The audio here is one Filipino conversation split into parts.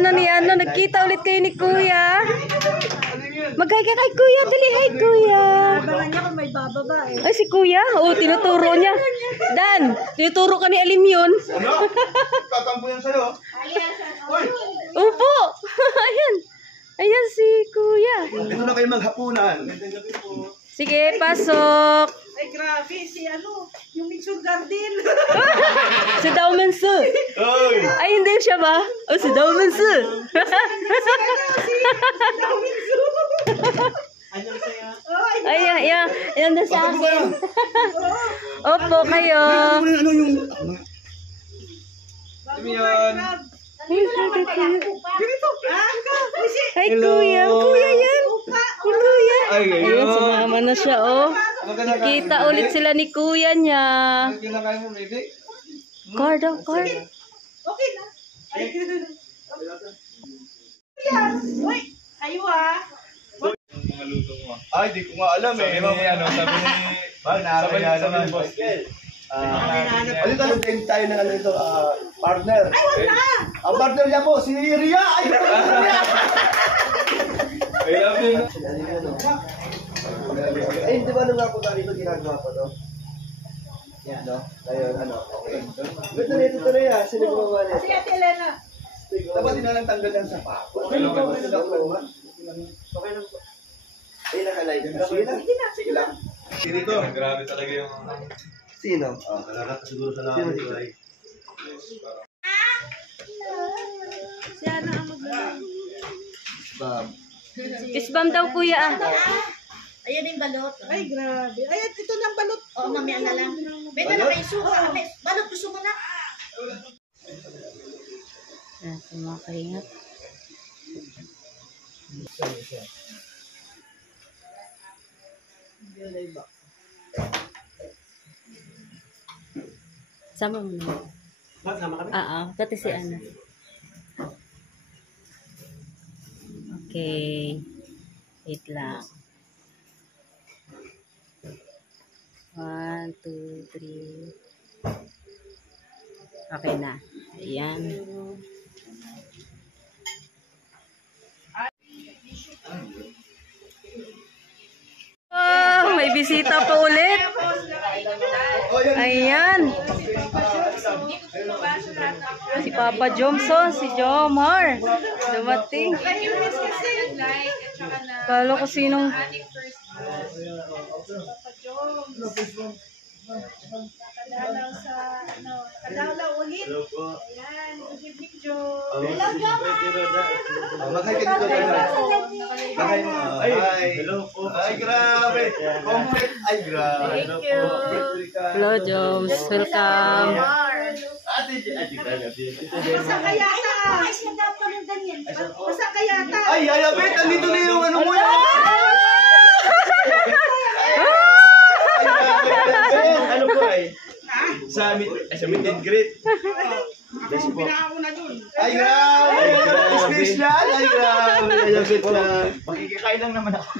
ano ni ano, nagkita ulit kayo ni Kuya. Mag-hi ka kay Kuya, dali, hi Kuya. Abangan niya kung may bababa eh. Ay, si Kuya? Oo, tinuturo niya. Dan, tinuturo ka ni Alim yun. Ano? Tatampo yan sa'yo. Upo. Ayan. Ayan si Kuya. Ito na kayo maghapunan. Sige, pasok. Ay grabe, si ano, yung Mitsur Garden. Si Daumensu. Oy! Ay, hindi siya ba? O, si Daumensu. Ayan, ayan. Ayan na sa akin. Opo, kayo. Ano yung... Hi, Kuya. Kuya yan. Kuya. Ayan, sumama na siya, oh. Kita ulit sila ni Kuya niya. Card, oh, card. Okay na. Uy, ayo ah. Ay, di ko nga alam eh. Ano, sabi ni... Sabi ni Boss Kel. Ano tayo tayo ng ano ito, partner. Ay, wala. Ang partner niya po, si Ria. Ay, Ria. Eh, di ba nung ako tayo ito ginagawa ko to? Yan, no? Ngayon, ano? Okay. Ito na, ito na yan. Sino gumawa niya? Sige, Ate Elena. Dapat din na lang tanggal yan sa pa. Okay lang po. Okay lang po. Ay, nakalive na. Sige lang. Sige lang. Sino? Grabe talaga yung... Sino? Siguro sa lahat ito ay. Si Ana ang mag-vlog. Bob. Kisbam daw, Kuya, ah. Ayan yung balot. Ay, grabe. Ay, ito ng balot. Oo, mamaya na lang. Beda na may suka. Balot, gusto mo na. Ayan, sa mga kalingat. Sama mo naman. Sama kami? Pati si Ana. Okay. Wait lang. 1, 2, 3. Okay na. Ayan. Oh, may bisita pa ulit. Ayan. Si Papa Jomson, si Jomar. Dumating. Kala ko sinong... Nakadalaw sa, ano, nakadalaw ulit. Ayan, good evening, Joe. Hello, Mag-hi ka dito. Mag-hi mo. Ay, hello po. Ay, grabe. Complete. Ay, grabe. Thank you. Hello, Joms. Welcome. Basta kayata. Ay, siya dapat ng ganyan. Basta kayata. Ay, ayabit. Andito na yung ano mo yan. Ano po ay? Sa meet and greet. Ako pinauna dun. Ay, grabe. Special. Ay, grabe. Ayabit na. Makikikain lang naman ako.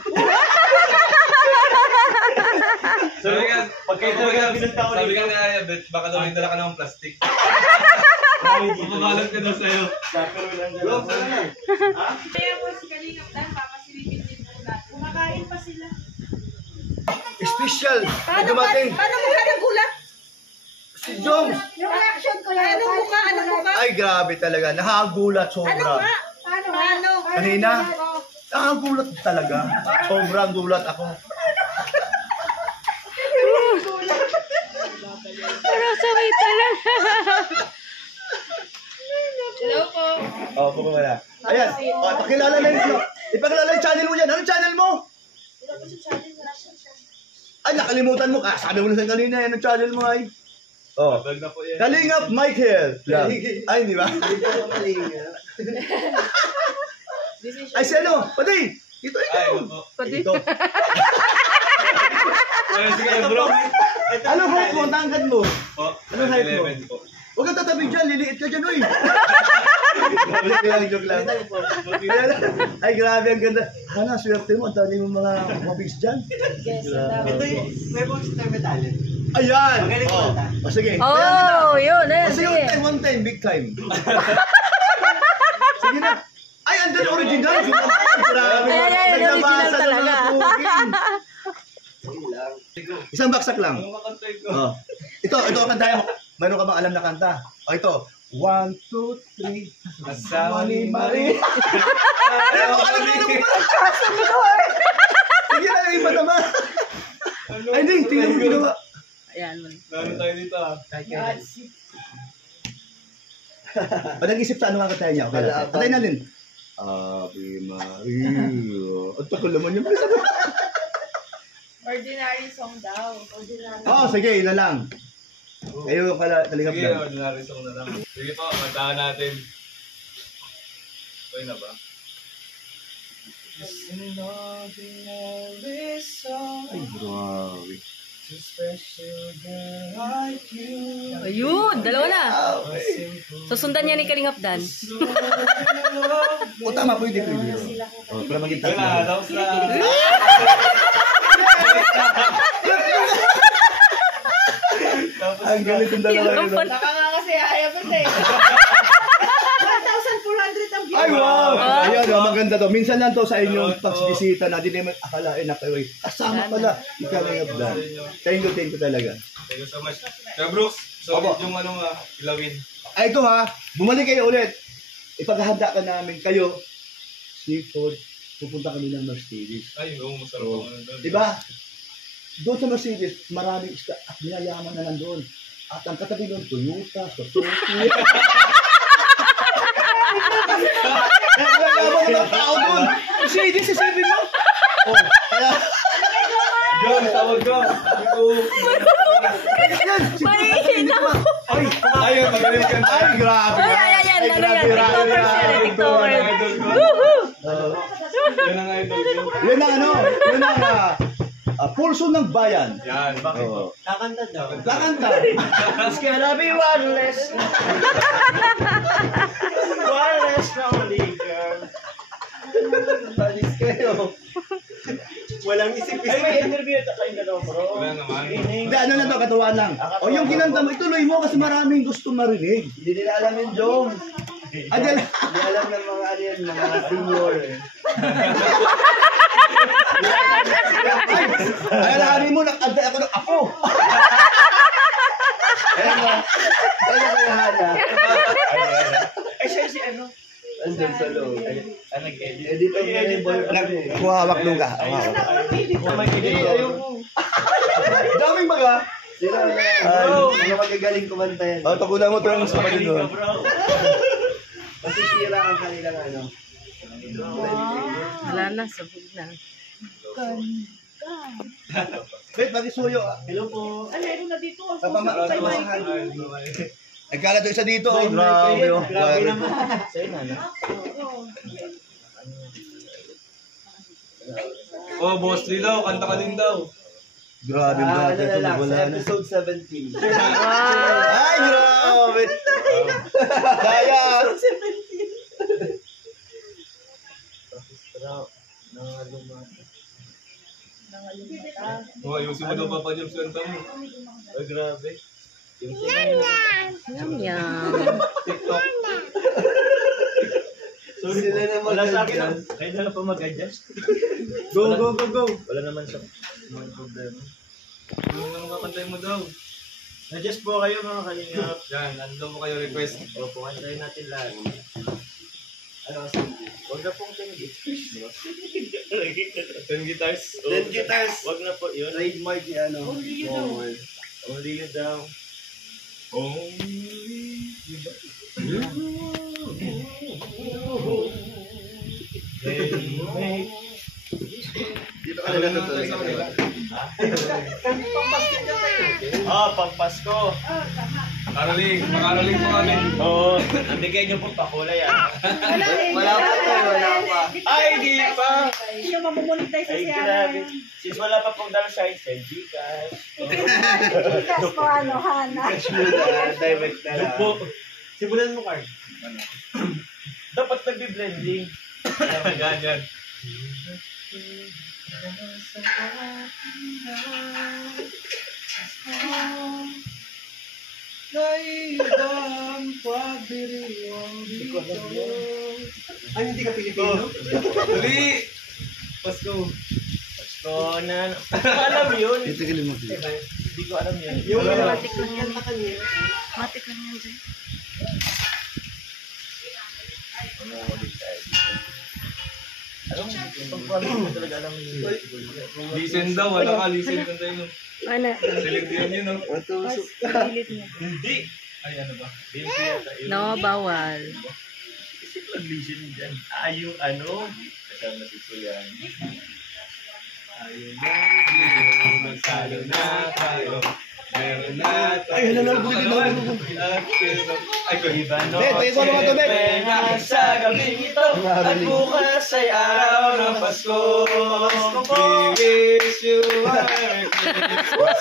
Sabi ka na Ayabet, baka daw yung dala ka ng plastic. Mababalot ka daw sa'yo. Kaya po si Kalingap dahil papasilipin din po lahat. Kumakain pa sila. Special. Na dumating. Paano mukha ng gulat? Si Joms. Yung reaction ko yan. Anong mukha? Anong mukha? Ay, grabe talaga. Nakagulat sobra. Paano? Kanina? Nakagulat talaga. Sobrang gulat ako. Parang sawita lang. Hello po. Oo, po na. Ayan. Pakilala na yun. Ipakilala yung channel mo yan. Anong channel mo? Ay, nakalimutan mo. Sabi mo na sa kanina. Anong channel mo ay? Oh. Vlog na po yan. Kalingap Michael. Ay, di ba? Ay, si ano? Pati. Ito. Ay, ano po. Ito. Ay, sige bro. Ano height mo? Tangkad mo? Po, Ano height mo? 11 po. Huwag kang tatabi dyan. Liliit ka dyan, uy. Joke lang. Ay, grabe. Ang ganda. Hana, swerte mo. Ang dami mo mga mabis dyan. May box na medallion. Ayan! Magaling Oh. mo, O, sige. Oh, yun. Ayan, Sige, sige. one time, big time. Sige na. Ay, andun original. Grabe. Ay, original Nagbabasa ng talaga. mga booking. Isang baksak lang. Ano kakantay ko? Oh. Ito kantahin mo. Mayroon ka bang alam na kanta? O ito. 1, 2, 3. Asawa Mani, ni Mari. Ano mo alam na yung Sige na yung iba naman. Ay, hindi. Tingnan mo ginawa. Ayan man. Lalo tayo dito ah. O nag-isip sa ano nga kantahin niya. Okay lang. Kantahin natin. Ave Maria. Ang takol naman yung Ordinary song daw. Ordinary. Oo, sige. Ina lang. Kayo pala talingap Sige, lang. ordinary song na lang. Sige po, kantahan natin. Okay na ba? Ay, grabe. Ayun, dalawa na. Susundan niya ni Kaling Hapdan. O tama, pwede. O, para maging Wala, tatlo. tapos na. Ang galit yung dalawa yun. Baka nga kasi ayaw ko eh. 1,400 ang view. Ay, wow! Ayan, oh, maganda to. Minsan lang to sa inyong pagbisita na di naman akalain na kayo. Kasama pala. Ikalingap na. Thank you talaga. Thank you so much. Kaya Brooks, Opo. yung ano nga, ilawin. Ay, ito ha. Bumalik kayo ulit. Ipaghahanda ka namin kayo. Seafood. Pupunta kami ng Mercedes. Ay, oo, masarap Oo. ang ano doon. Diba? Doon sa Mercedes, maraming isda at niyayaman na nandoon. At ang katabi doon, Toyota, Suzuki. Naglaban ng tao doon. Mercedes, isipin mo. Oh, kaya... Go, tawag go. Yan, si Mahihina ako. Ay, Ayun, magaling ka. ay, grabe. Ay, ayan, ano yan? grabe, TikTokers yan, grabe. TikTokers. Idol ko. Woohoo! Yan ang idol ko. Yun ang ano, yun ang pulso ng bayan. Yan, bakit? Oo. Kakanta daw. Kakanta. It's gonna be one less. One less lonely girl. Palis kayo. Walang isip-isip. Ay, may interview ito kayo dalawa, bro. Wala naman. Hindi, ano na to, katuwa lang. O yung kinanta mo, ituloy mo kasi maraming gusto marinig. Hindi nila alam yung Jom. Adyan. Hindi alam ng mga ano yun, mga senior. Ay, alahanin mo, nakantay ako ng apo. Ayun mo. Ayun ang kayahana. Ay, siya si ano? Andun sa loob. Nag-edit. Edit ang mga yung boyfriend. Kuhawak nung ka. Ayoko. Daming mga. Sila na. Mga magagaling kumanta yan. O, takunan mo ito ang sa kapatid mo. Masisira ang kanilang ano. Wala na, sabog na. Wait, magisuyo. Hello po. Ay, meron na dito. Kapamasahan. Nagkala to isa dito. Oh, grabe. Oh. Grabe naman. Sa'yo na, no? Oh, Boss Lilo, kanta ka din daw. Grabe yung Ano dati. na lang, Wala sa na. episode 17. Ay, grabe. Daya. Oh, ayusin mo daw Papa James kanta mo. Ay, grabe. Yum, yum. TikTok. Sorry sila na Wala sa akin. mag-adjust. Kayo na lang pa mag-adjust. Go, go, go, go. Wala naman sa mga problema. Ano kakantay mo daw? Adjust po kayo mga kalingap. Yan, nandun mo kayo request. Opo, kantayin natin lahat. Ano kasi? Huwag na pong 10 guitars. 10 guitars. 10 guitars. Huwag na po yun. Trademark ni ano. Only you know. Mower. Only you daw. Dito ka na natutuloy. Pang Pasko. Caroling, makaroling mo kami. Oo. Nabigay niyo po pakulay Wala pa to, wala pa. Ay, di pa. Hindi yung mamumonetize sa Ay, siya. grabe. Since wala pa pong dollar sign, send Gcash. Ikas ko ano, Hana. Direct na lang. Po. Simulan mo, Carl. Dapat nagbi-blending. Ganyan. Ay, hindi ka Pilipino? Dali! Pasko. Pasko na. Alam yun. Hindi ko alam yun. Yung Matik lang yan. Matik lang yan, Jay. pagpapalito mo talaga alam yun. Listen daw, wala ka, listen ka tayo. Ano? Select yun yun, no? Pilit mo. Hindi. Ay, ano ba? Hindi yata yun. No, bawal. Isip mag-listen dyan. Yung ano? Kasama si Kuyan. Ayun na, magsalo na tayo. Meron na tayo. Ay, nalalabuli na ako. Ay, ko. Iba no? Bet, tayo ko naman to, Bet. Penga sa gabing ito. At bukas ay araw ng Pasko. We wish you a Merry Christmas.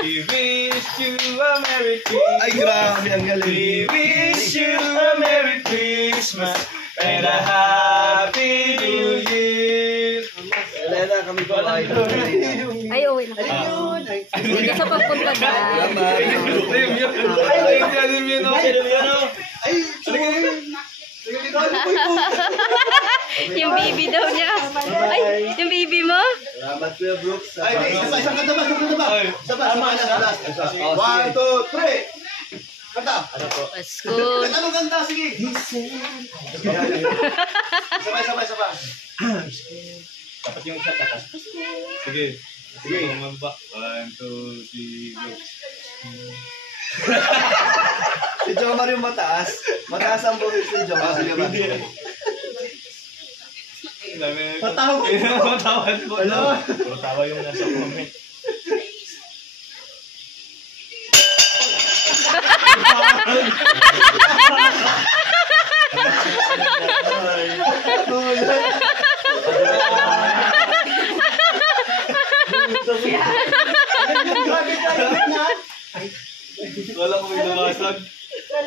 We wish you a Merry Christmas. Ay, grabe, ang We galing. wish you a Merry Christmas and a Happy New Year. Elena, kami ko ay. Ay, uwi na. Hindi ka sa pagpunta na. Alim yun. Alim yun. Ay, Yung baby daw niya. Ay, yung baby mo? salamat Kuya Brooks. Ay, isang kanta ba? Isa ba? One, two, three. Kanta. Pasko. Anong kanta? Sige. Sabay. Dapat yung sa takas. Sige. Sige. Mamba. 1, 2, 3, go. Si Jomar yung mataas. Mataas ang boses ni Jomar. Sige ba? Matawad po. Puro tawa yung nasa comment. Wala ko may lumasag.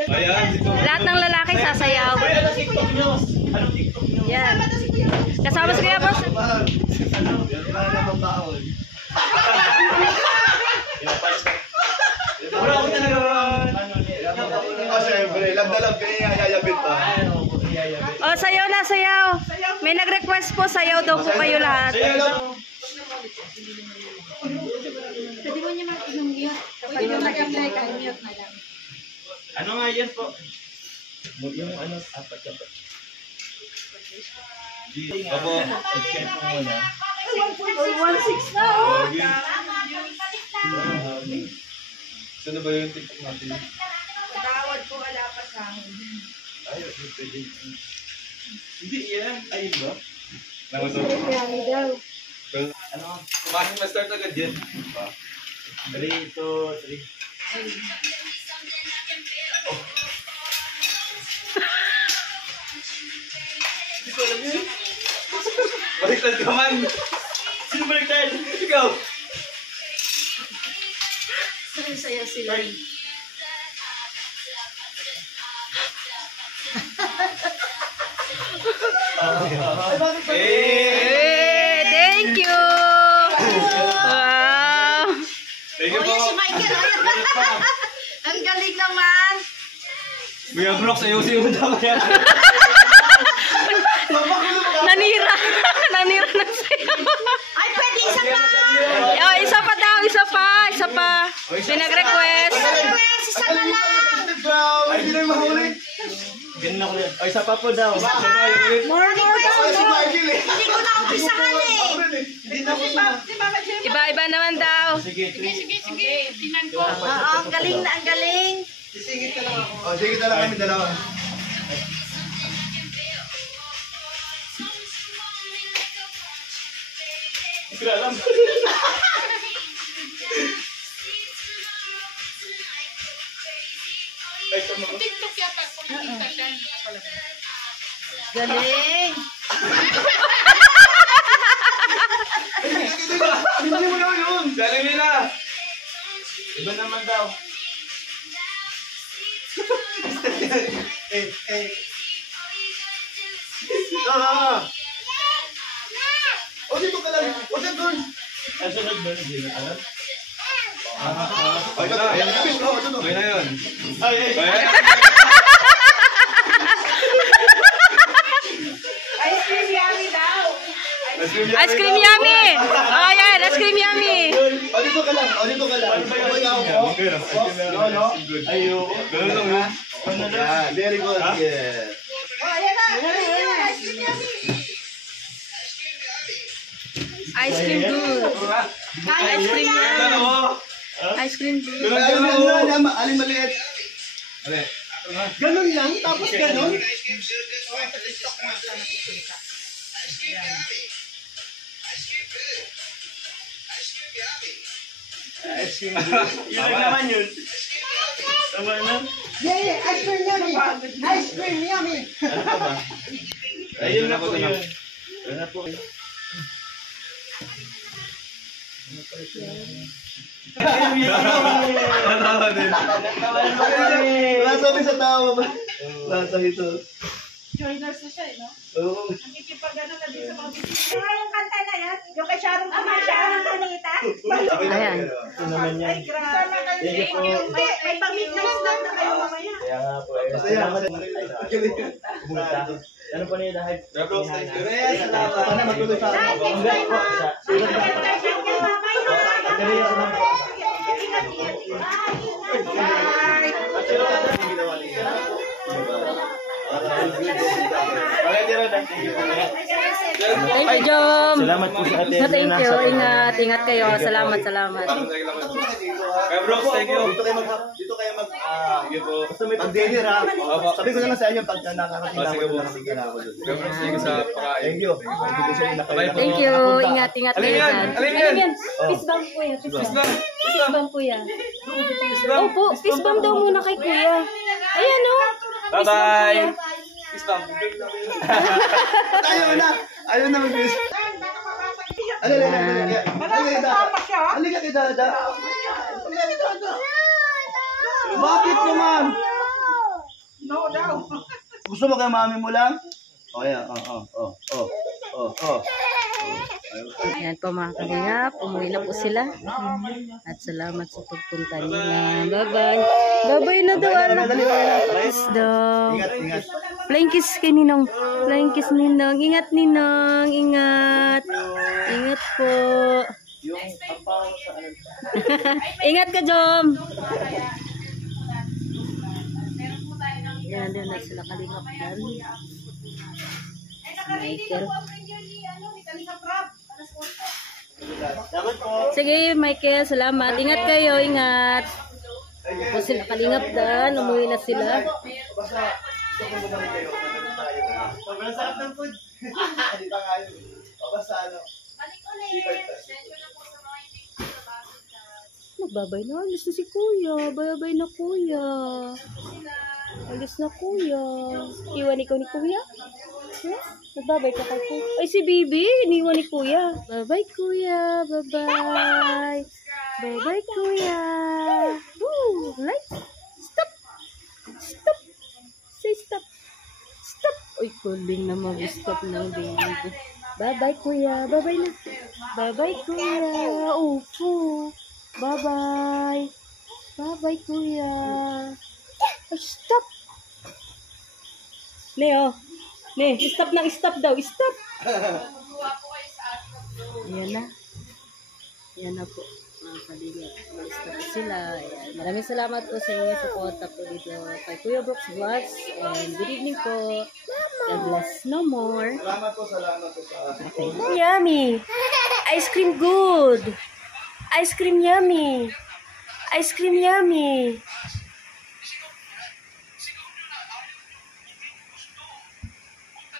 Ayan, dito. Lahat ng lalaki sasayaw. Anong TikTok nyo? Anong TikTok nyo? Yan. Kasama si Kuya Boss. Bro, ako na ano Oh, syempre. Love na love kayo yung yayabit pa. O, sayaw na, sayaw. May nag-request po, sayaw daw po kayo lahat. Pwede mo niya mag-mute. Pwede mo mag-apply ka, mute na lang. Ano nga yan po? Yung ano, apat. Opo. Check mo muna. 1.16 na, oh. Saan ba yung TikTok natin? Tawad ko, wala pa sa akin. Hindi yan. Ayun ba? Marami daw. Ano? Kumain ma-start agad yan. 3, 2, 3. Baliktad ka man. Sino baliktad? Ikaw. Sayo sila. Eh, thank you. Wow. Thank you Oh, po. yan si Michael. Ang galing naman. Kuya Brooks, ayusin mo daw kaya. Nanira. Nanira ng sayaw. Ay, pwede isa pa. Oh, isa pa daw, isa pa. May nag-request. Request, isa na lang. Ay, hindi na yung mahuli. Ganun ako yan. Ay, isa pa po daw. More request. Si Michael eh. Hindi ko na umpisahan eh. Hindi na ako Iba-iba naman daw. Sige, Tingnan ko. Oo, ang galing na, ang galing. Sisingit ka lang ako. Oh, sige na lang kami dalawa. alam. TikTok yata. Kung nakita siya. Galing. Hindi mo na yun. Galing nila. Iba naman daw. O, dito ka lang. O, dito doon. Ang sunod ba? Hindi na alam. Okay na. Okay na yun. Ay, ay. Okay. Ice cream yummy! Oh, yan. Ice cream yummy! O, dito ka lang. No. Ayo. Ganun lang yun. Yeah, very good. Yeah. Oh, ayan na. Ice cream yummy. Ice cream good. Ice cream yummy. Ice cream good. Alin maliit? Ganun lang, tapos ganun. Yun lang naman yun. Tama na. Yeah, ice cream yummy. Ice cream yummy. Ano pa ba? Ayun na po yun. Ayun na po. Lasa ko sa tao ba? Lasa ito. Joiners na siya, no? Oo. Nakikipag-ano na din sa mga bisita. Yung kanta na yan, yung kay Sharon Anita. Ayan. Ito naman yan. Ay, grabe. Thank you po. May pamit na lang na kayo mamaya. Kaya nga po. Salamat pumunta. Ano po niya dahil? Roblox, thank you. Sana matuloy sa Dad, next time ha. Thank you, bye-bye. Thank you, Jom. Salamat po sa atin. Thank you. Ingat. Ingat kayo. Salamat. Kaya bro, thank you. Dito kayo mag Sige po. mag-dinner ha. Sabi ko na lang sa inyo pag nakakarating Sige po. na ako doon. Kaya bro, sige sa pakain. Thank you. Thank you. Ingat kayo Alin yan? dyan. Alin yan? Fist bump po yan. Fist bump. Fist bump po yan. Opo, fist bump daw muna kay kuya. Ayan o. Bye-bye. Fist bump. Ayaw na. Ayaw na mag-miss. Halika kay Dada. Bakit naman? No daw. Gusto mo kay mami mo lang? Oh, yeah. Ayan po mga kalingap. Umuwi na po sila. At salamat sa pagpunta nila. Bye-bye. Bye-bye na daw. Kiss daw. Ingat. Flying kiss kay Ninong. Flying kiss Ninong. Ingat Ninong. Ingat. Ingat po. Ingat ka, Jom. Yan, doon na sila kalingap dan. Michael. Sige, Michael. Salamat. Ingat kayo. Ingat. Tapos sila kalingap dan. Umuwi na sila. Sobrang sarap ng food. Hindi pa nga yun. Basta ano. Nagbabay na. Alis na si Kuya. Bye-bye na Kuya. Alis na Kuya. Iwan ikaw ni Kuya? Huh? Nagbabay ka kay Kuya. Ay, si Bibi. Iniwan ni Kuya. Bye-bye Kuya. Bye-bye. Bye-bye Kuya. Woo! Like. Stop. Stop. Say stop. Stop. Uy, kuling na mag-stop ng baby. Bye-bye Kuya. Bye-bye na. Bye-bye Kuya. Upo. Bye-bye. Bye-bye Kuya. Oh, stop. Leo. Ne, stop na, stop daw. Stop. Yan na. Yan na po. Mga kalingap. Stop sila. Ayan. Maraming salamat po sa inyong support po dito kay Kuya Brooks Vlogs. And good evening po. God bless no more. Salamat po sa Yummy. Ice cream good. Ice cream yummy. Ice cream yummy.